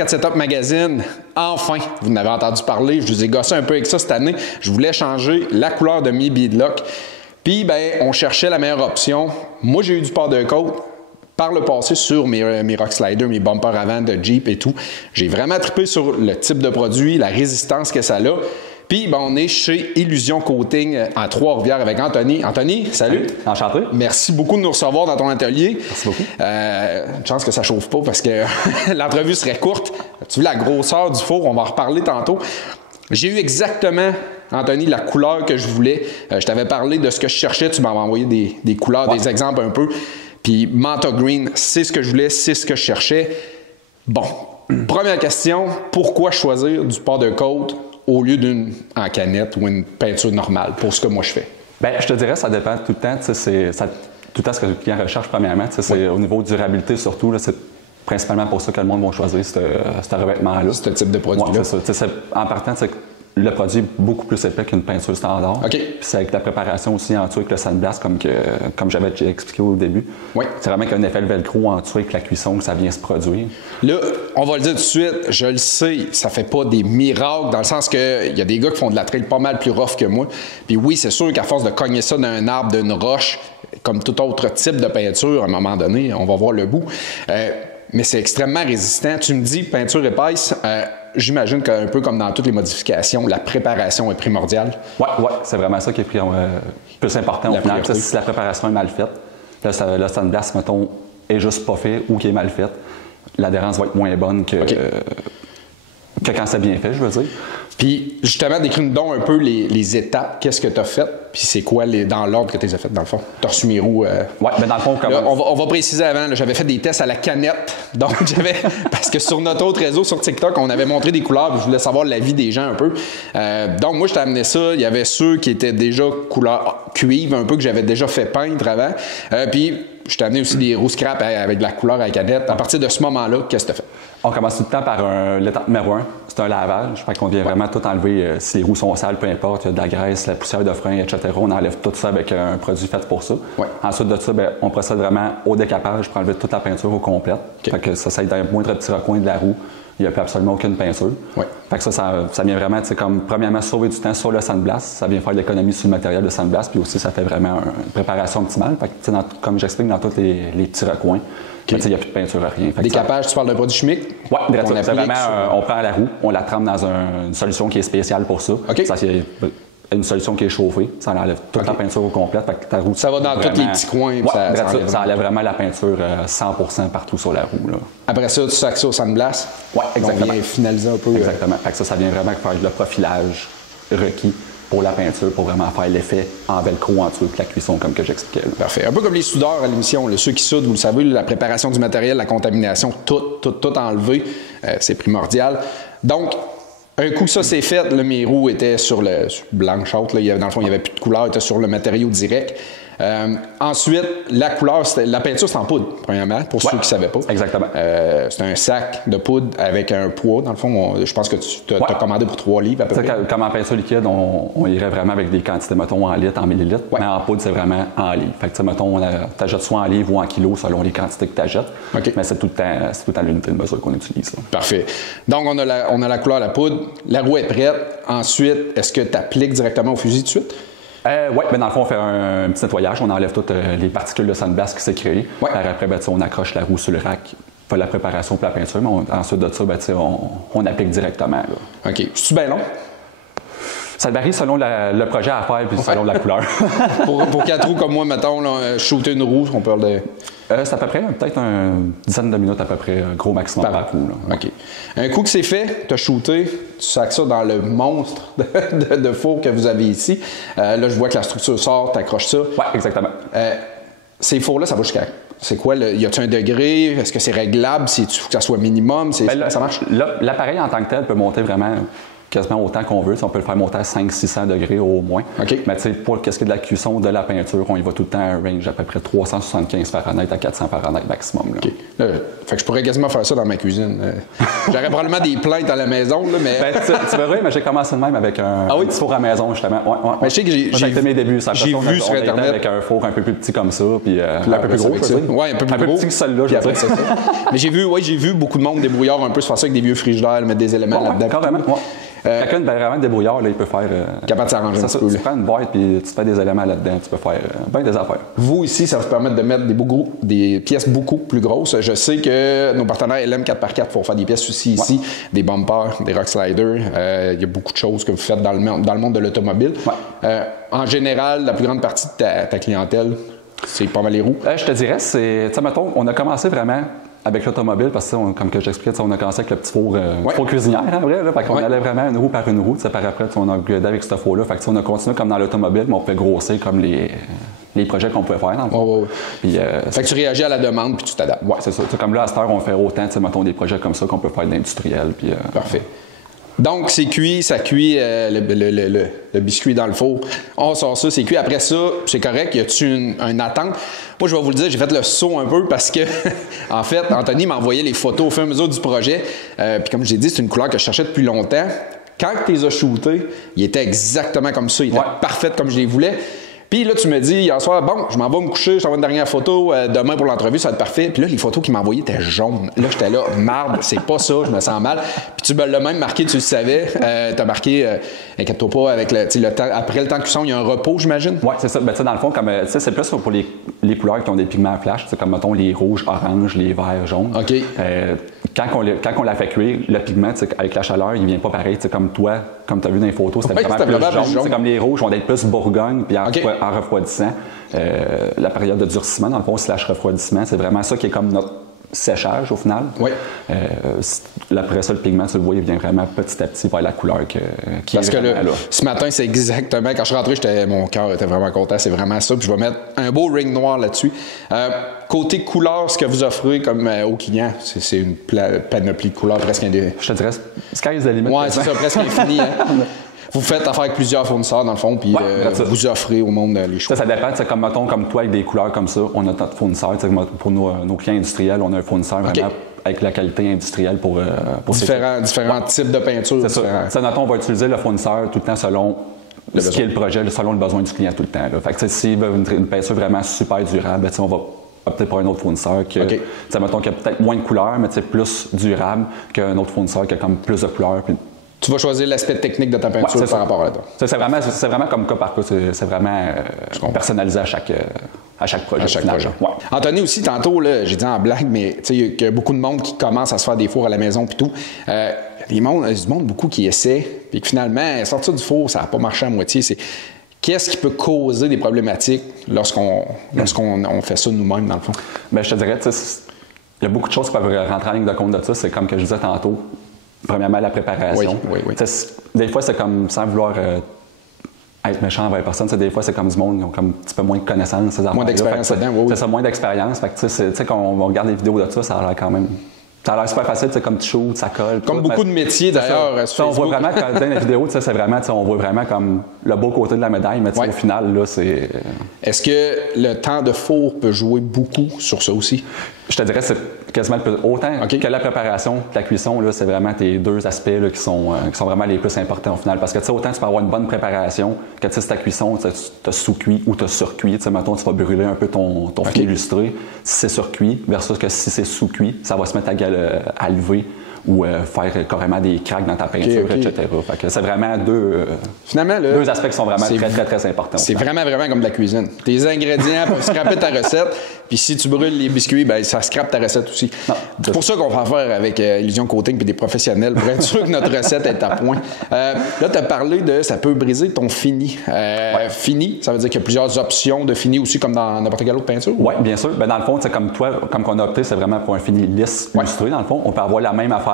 Arcade Setup Magazine, enfin, vous en avez entendu parler, je vous ai gossé un peu avec ça cette année. Je voulais changer la couleur de mes beadlocks. Puis, on cherchait la meilleure option. Moi, j'ai eu du powder coat par le passé sur mes rock sliders, mes bumpers avant de Jeep et tout. J'ai vraiment trippé sur le type de produit, la résistance que ça a. Puis, on est chez Illusion Coating à Trois-Rivières avec Anthony. Anthony, salut. Enchanté. Merci beaucoup de nous recevoir dans ton atelier. Merci beaucoup. Une chance que ça chauffe pas parce que l'entrevue serait courte. Tu vois la grosseur du four, on va en reparler tantôt. J'ai eu exactement, Anthony, la couleur que je voulais. Je t'avais parlé de ce que je cherchais. Tu m'avais envoyé des couleurs, des exemples un peu. Puis Manta Green, c'est ce que je voulais, c'est ce que je cherchais. Bon, première question, pourquoi choisir du powder coat au lieu d'une en canette ou une peinture normale pour ce que moi je fais? Bien, je te dirais, ça dépend tout le temps. Tout le temps ce que le client recherche, premièrement. C'est au niveau durabilité, surtout. Là, c'est principalement pour ça que le monde va choisir ce revêtement-là. Ce type de produit-là. Ouais, c'est en partant, le produit est beaucoup plus épais qu'une peinture standard. OK. Puis c'est avec la préparation aussi en dessous avec le sandblast, comme j'avais expliqué au début. Oui. C'est vraiment qu'un effet velcro en dessous avec la cuisson que ça vient se produire. Là, on va le dire tout de suite, je le sais, ça fait pas des miracles dans le sens qu'il y a des gars qui font de la trail pas mal plus rough que moi. Puis oui, c'est sûr qu'à force de cogner ça d'un arbre, d'une roche, comme tout autre type de peinture, à un moment donné, on va voir le bout. Mais c'est extrêmement résistant. Tu me dis peinture épaisse, j'imagine qu'un peu comme dans toutes les modifications, la préparation est primordiale. Oui, c'est vraiment ça qui est plus important au final. Si la préparation est mal faite, le sandblast, mettons, est juste pas fait ou qui est mal fait, l'adhérence va être moins bonne que quand c'est bien fait, je veux dire. Puis, justement, décris-nous donc un peu les étapes. Qu'est-ce que tu as fait? Puis, c'est quoi dans l'ordre que tu les as fait, dans le fond? Tu as reçu mes roues. Oui, mais dans le fond, là, on va préciser avant. Là, j'avais fait des tests à la canette. Donc, parce que sur notre autre réseau, sur TikTok, on avait montré des couleurs. Puis je voulais savoir l'avis des gens un peu. Donc, moi, je t'ai amené ça. Il y avait ceux qui étaient déjà couleur cuivre, un peu, que j'avais déjà fait peindre avant. Puis, je t'ai amené aussi des roues scrap avec de la couleur à la canette. À partir de ce moment-là, qu'est-ce que tu as fait? On commence tout le temps par l'étape numéro 1, c'est un lavage. Fait qu'on vient vraiment tout enlever, si les roues sont sales, peu importe, il y a de la graisse, la poussière de frein, etc. On enlève tout ça avec un produit fait pour ça. Ouais. Ensuite de ça, on procède vraiment au décapage pour enlever toute la peinture au complète. Okay. Fait que ça aide dans le moindre petit recoin de la roue. Il n'y a plus absolument aucune peinture. Ouais. Fait que ça vient vraiment, comme premièrement, sauver du temps sur le sandblast. Ça vient faire de l'économie sur le matériel de sandblast. Puis aussi, ça fait vraiment une préparation optimale. Fait que, comme j'explique dans tous les petits recoins, il n'y a plus de peinture à rien. Décapage, tu parles d'un produit chimique? Oui, c'est vraiment, on prend la roue, on la trempe dans une solution qui est spéciale pour ça. Okay. Ça c'est une solution qui est chauffée, ça enlève toute la peinture au complet. Fait que ta roue, ça va dans tous les petits coins. Ouais, ça enlève vraiment la peinture 100% partout sur la roue. Là. Après ça, tu sacs ça au sandblast? Oui, exactement. On vient finaliser un peu. Exactement. Fait que ça vient vraiment faire le profilage requis pour la peinture, pour vraiment faire l'effet en velcro en dessous de la cuisson, comme que j'expliquais. Là. Parfait. Un peu comme les soudeurs à l'émission. Ceux qui soudent, vous le savez, la préparation du matériel, la contamination, tout enlevé, c'est primordial. Donc, un coup que ça c'est fait, là, mes roues étaient sur le blanchâtre. Dans le fond, il n'y avait plus de couleur, étaient sur le matériau direct. Ensuite, la couleur, la peinture, c'est en poudre, premièrement, pour ceux qui ne savaient pas. Exactement. C'est un sac de poudre avec un poids. Dans le fond, je pense que tu as commandé pour 3 livres à peu près. Comme en peinture liquide, on irait vraiment avec des quantités, mettons, en litres, en millilitres. Ouais. Mais en poudre, c'est vraiment en livres. Fait que, mettons, tu achètes soit en livres ou en kilos selon les quantités que tu achètes. Okay. Mais c'est tout le temps l'unité de mesure qu'on utilise. Là. Parfait. Donc, on a la couleur, la poudre. La roue est prête. Ensuite, est-ce que tu appliques directement au fusil tout de suite? Oui, mais dans le fond, on fait un petit nettoyage. On enlève toutes les particules de sandblast qui s'est créé. Ouais. Après, on accroche la roue sur le rack. On fait la préparation pour la peinture. Mais ensuite de ça, on applique directement. Là. OK. C'est-tu bien long? Ça varie selon le projet à faire et selon la couleur. pour 4 roues comme moi, mettons, shooter une roue, on parle de... c'est à peu près, peut-être une dizaine de minutes à peu près, gros maximum par roue. Là. OK. Un coup que c'est fait, tu as shooté, tu sacs ça dans le monstre de four que vous avez ici. Là, je vois que la structure sort, tu accroches ça. Oui, exactement. Ces fours-là, ça va jusqu'à... C'est quoi? Y a-t-il un degré? Est-ce que c'est réglable? Faut que ça soit minimum? Ça marche? L'appareil en tant que tel peut monter vraiment quasiment autant qu'on veut. On peut le faire monter à 500-600 degrés au moins. Okay. Mais pour qu'est-ce qui est de la cuisson, de la peinture, on y va tout le temps à un range à peu près 375 Fahrenheit à 400 Fahrenheit maximum. Là. OK. Fait que je pourrais quasiment faire ça dans ma cuisine. J'aurais probablement des plaintes à la maison, là, mais... Ben, tu verras, mais j'ai commencé de même avec un petit four à la maison, justement. Ouais. Mais je sais que j'ai fait mes débuts. J'ai vu sur Internet. Avec un four un peu plus petit comme ça, puis un peu plus gros. Oui, un peu plus gros. Petit que celui-là, je dirais. Mais j'ai vu beaucoup de monde débrouillard un peu se faire ça avec des vieux frigidaires, mettre des éléments là-dedans. Carrément. Quelqu'un de vraiment débrouillard, là, il peut faire. Capable de s'arranger un peu. Tu prends une boîte puis tu te fais des éléments là-dedans, tu peux faire bien des affaires. Vous, ici, ça vous permet de mettre des pièces beaucoup plus grosses. Je sais que nos partenaires LM 4x4 font faire des pièces aussi ici, des bumpers, des rock sliders. Il y a beaucoup de choses que vous faites dans le monde de l'automobile. En général, la plus grande partie de ta clientèle, c'est pas mal les roues. Je te dirais, mettons, on a commencé vraiment avec l'automobile, parce que, comme que j'expliquais, on a commencé avec le petit four cuisinière, en vrai. Fait qu'on allait vraiment une roue par une roue. Par après, on a upgradé avec ce four-là. Fait que, on a continué comme dans l'automobile, mais on pouvait grossir comme les projets qu'on pouvait faire dans le fond. Puis, fait que tu réagis à la demande puis tu t'adaptes. Oui, c'est ça. Comme là, à cette heure, on fait autant, mettons, des projets comme ça qu'on peut faire de l'industriel. Parfait. Donc, c'est cuit, ça cuit le biscuit dans le four. On sort ça, c'est cuit. Après ça, c'est correct. Y a-tu une attente? Moi, je vais vous le dire, j'ai fait le saut un peu parce que, en fait, Anthony m'a envoyé les photos au fur et à mesure du projet. Puis comme je l'ai dit, c'est une couleur que je cherchais depuis longtemps. Quand tu les as shootés, il était exactement comme ça. Il était parfait comme je les voulais. Puis là, tu me dis, hier soir, bon, je m'en vais me coucher, je t'envoie une dernière photo, demain pour l'entrevue, ça va être parfait. Puis là, les photos qu'il m'a envoyées étaient jaunes. Là, j'étais là, marde, c'est pas ça, je me sens mal. Puis tu me l'as même marqué, tu le savais. T'as marqué, inquiète-toi pas, avec le temps, après le temps de cuisson, il y a un repos, j'imagine? Oui, c'est ça. Ben, dans le fond, c'est plus pour les couleurs qui ont des pigments flash, comme, mettons, les rouges, oranges, les verts, jaunes. OK. Quand on l'a fait cuire, le pigment, avec la chaleur, il vient pas pareil. Comme toi, comme tu as vu dans les photos, c'était vraiment plus jaune. C'est comme les rouges vont être plus bourgogne, puis en refroidissant. La période de durcissement, dans le fond, / refroidissement, c'est vraiment ça qui est comme notre séchage au final. Oui. Après ça, le pigment, tu le vois, il vient vraiment petit à petit vers la couleur qui Parce est que là. Ce matin, c'est exactement, quand je suis rentré, mon cœur était vraiment content, c'est vraiment ça. Puis je vais mettre un beau ring noir là-dessus. Côté couleur, ce que vous offrez comme aux clients, c'est une panoplie de couleurs presque indéfinie. Je te dirais, sky is the limit. Oui, c'est ça, presque infini. Vous faites affaire avec plusieurs fournisseurs, dans le fond, puis vous offrez au monde les choix. Ça dépend. Comme, mettons, comme toi, avec des couleurs comme ça, on a notre fournisseur. Pour nos clients industriels, on a un fournisseur vraiment avec la qualité industrielle pour différents types de peinture. C'est ça. On va utiliser le fournisseur tout le temps selon ce qui est le projet, selon le besoin du client tout le temps. Là. Fait que s'il veut une peinture vraiment super durable, on va opter pour un autre fournisseur qui mettons, qu'il y a peut-être moins de couleurs, mais plus durable qu'un autre fournisseur qui a comme plus de couleurs. Tu vas choisir l'aspect technique de ta peinture par rapport à toi. C'est vraiment comme cas par cas. C'est vraiment personnalisé à chaque projet. À chaque projet. Ouais. Anthony aussi, tantôt, là, j'ai dit en blague, mais il y a beaucoup de monde qui commence à se faire des fours à la maison puis tout. Il y a du monde beaucoup qui essaie, puis que finalement, sortir du four, ça n'a pas marché à moitié. Qu'est-ce qui peut causer des problématiques lorsqu'on fait ça nous-mêmes, dans le fond? Bien, je te dirais, il y a beaucoup de choses qui peuvent rentrer en ligne de compte de ça. C'est comme que je disais tantôt. Premièrement, la préparation. Oui. Des fois, c'est comme, sans vouloir être méchant envers personne, des fois, c'est comme du monde qui ont comme un petit peu moins de connaissances. Moins d'expérience là-dedans, C'est ça, moins d'expérience. Fait que, quand on regarde les vidéos de ça a l'air quand même... Ça a l'air super facile, comme tu shoots, ça colle. Comme beaucoup de métiers, d'ailleurs. On voit vraiment, dans les vidéos, c'est vraiment, on voit vraiment comme le beau côté de la médaille, mais au final, là, c'est... Est-ce que le temps de four peut jouer beaucoup sur ça aussi? Je te dirais, c'est quasiment le plus... Autant que la préparation, la cuisson, là, c'est vraiment tes deux aspects là, qui sont vraiment les plus importants au final. Parce que, autant tu peux avoir une bonne préparation, que c'est ta cuisson, tu as sous-cuit ou tu as surcuit. Mettons, tu vas brûler un peu ton filet illustré. Si c'est surcuit, versus que si c'est sous-cuit, ça va se mettre à lever ou faire carrément des craques dans ta peinture, etc. Fait que c'est vraiment deux aspects qui sont vraiment très, très importants. C'est vraiment comme de la cuisine. Tes ingrédients peuvent scraper ta recette, puis si tu brûles les biscuits, ben ça scrape ta recette aussi. C'est pour ça qu'on va faire avec Illusion Coating puis des professionnels pour être sûr que notre recette est à point. Là, tu as parlé de ça peut briser ton fini. Fini, ça veut dire qu'il y a plusieurs options de fini aussi, comme dans n'importe quelle autre peinture? Oui, bien sûr. Ben, dans le fond, comme toi, comme qu'on a opté, c'est vraiment pour un fini lisse illustré. Dans le fond, on peut avoir la même affaire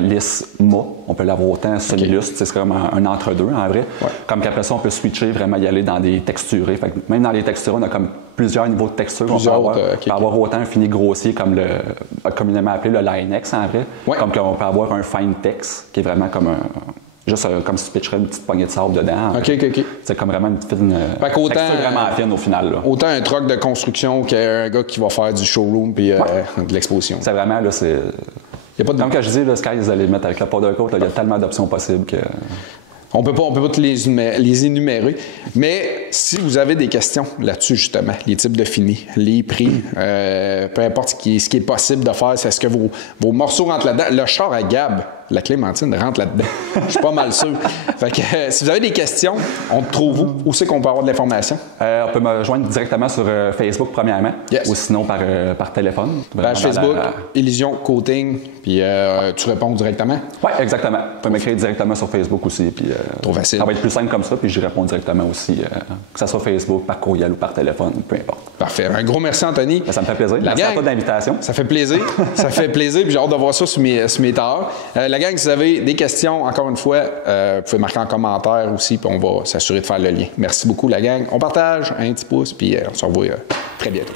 lisse mat. On peut l'avoir autant semi-lustre, c'est comme un entre-deux en vrai. Comme qu'après ça, on peut switcher, vraiment y aller dans des texturés. Fait que même dans les texturés, on a comme plusieurs niveaux de texture. On peut avoir autant un fini grossier comme le communément appelé le Line-X en vrai. Comme qu'on peut avoir un fine text qui est vraiment comme Juste comme si tu pitcherais une petite poignée de sable dedans. OK. C'est comme vraiment une fine. Fait qu'autant, texture vraiment fine au final. Là. Autant un truck de construction qu'un gars qui va faire du showroom puis de l'exposition. C'est vraiment, là, c'est. Y a pas de... Comme quand je dis, le sky, ils allaient mettre avec le powder coat, il y a tellement d'options possibles que. On peut pas tous les énumérer. Mais si vous avez des questions là-dessus, justement, les types de finis, les prix, peu importe ce qui est possible de faire, c'est est-ce que vos morceaux rentrent là-dedans. Le char à Gab, la Clémentine rentre là-dedans. Je suis pas mal sûr. Fait que si vous avez des questions, on te trouve où? Où c'est qu'on peut avoir de l'information? On peut me joindre directement sur Facebook, premièrement. Yes. Ou sinon par téléphone. Page Facebook, Illusion Coating, puis tu réponds directement? Oui, exactement. Tu peux m'écrire directement sur Facebook aussi. Puis, trop facile. Ça va être plus simple comme ça, puis j'y réponds directement aussi. Que ce soit Facebook, par courriel ou par téléphone, peu importe. Parfait. Un gros merci, Anthony. Ben, ça me fait plaisir. Merci à toi de l'invitation. Ça fait plaisir. Ça fait plaisir, puis j'ai hâte de voir ça sur mes tares. La gang, si vous avez des questions, encore une fois, vous pouvez marquer en commentaire aussi, puis on va s'assurer de faire le lien. Merci beaucoup, la gang. On partage un petit pouce, puis on se revoit très bientôt.